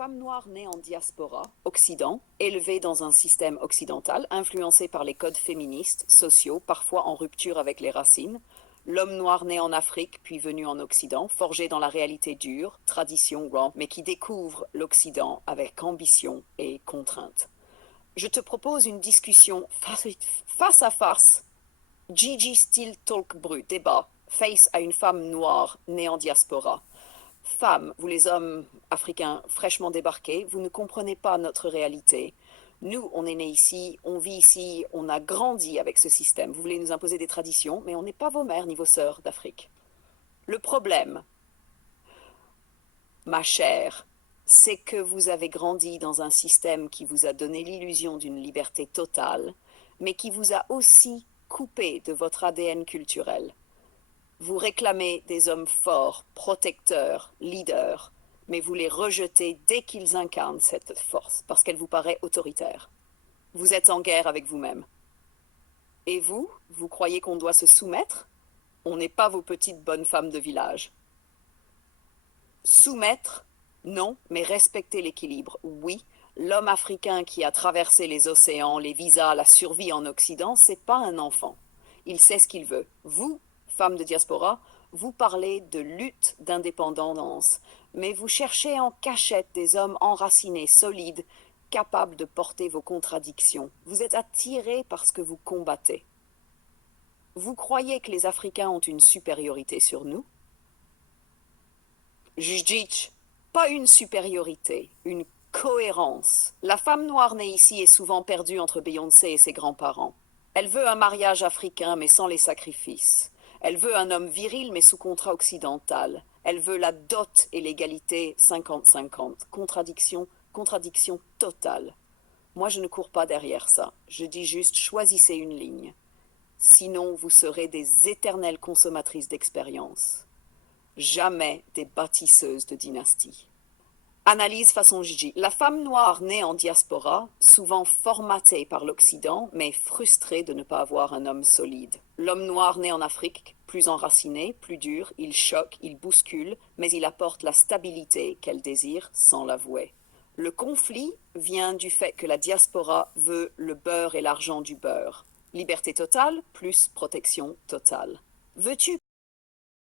femme noire née en diaspora, Occident, élevée dans un système occidental, influencé par les codes féministes, sociaux, parfois en rupture avec les racines. L'homme noir né en Afrique, puis venu en Occident, forgé dans la réalité dure, tradition, mais qui découvre l'Occident avec ambition et contrainte. Je te propose une discussion face à face. Gigi Steele Talk Brut, débat, face à une femme noire née en diaspora. Femmes, vous les hommes africains fraîchement débarqués, vous ne comprenez pas notre réalité. Nous, on est nés ici, on vit ici, on a grandi avec ce système. Vous voulez nous imposer des traditions, mais on n'est pas vos mères ni vos sœurs d'Afrique. Le problème, ma chère, c'est que vous avez grandi dans un système qui vous a donné l'illusion d'une liberté totale, mais qui vous a aussi coupé de votre ADN culturel. Vous réclamez des hommes forts, protecteurs, leaders, mais vous les rejetez dès qu'ils incarnent cette force, parce qu'elle vous paraît autoritaire. Vous êtes en guerre avec vous-même. Et vous, vous croyez qu'on doit se soumettre? On n'est pas vos petites bonnes femmes de village. Soumettre? Non, mais respecter l'équilibre, oui. L'homme africain qui a traversé les océans, les visas, la survie en Occident, c'est pas un enfant. Il sait ce qu'il veut. Vous, femme de diaspora, vous parlez de lutte d'indépendance, mais vous cherchez en cachette des hommes enracinés, solides, capables de porter vos contradictions. Vous êtes attirés par ce que vous combattez. Vous croyez que les Africains ont une supériorité sur nous? Judith, pas une supériorité, une cohérence. La femme noire née ici est souvent perdue entre Beyoncé et ses grands-parents. Elle veut un mariage africain mais sans les sacrifices. Elle veut un homme viril mais sous contrat occidental. Elle veut la dot et l'égalité 50-50. Contradiction totale. Moi, je ne cours pas derrière ça. Je dis juste choisissez une ligne. Sinon, vous serez des éternelles consommatrices d'expérience. Jamais des bâtisseuses de dynastie. Analyse façon Gigi. La femme noire née en diaspora, souvent formatée par l'Occident, mais frustrée de ne pas avoir un homme solide. L'homme noir né en Afrique, plus enraciné, plus dur, il choque, il bouscule, mais il apporte la stabilité qu'elle désire sans l'avouer. Le conflit vient du fait que la diaspora veut le beurre et l'argent du beurre. Liberté totale plus protection totale. Veux-tu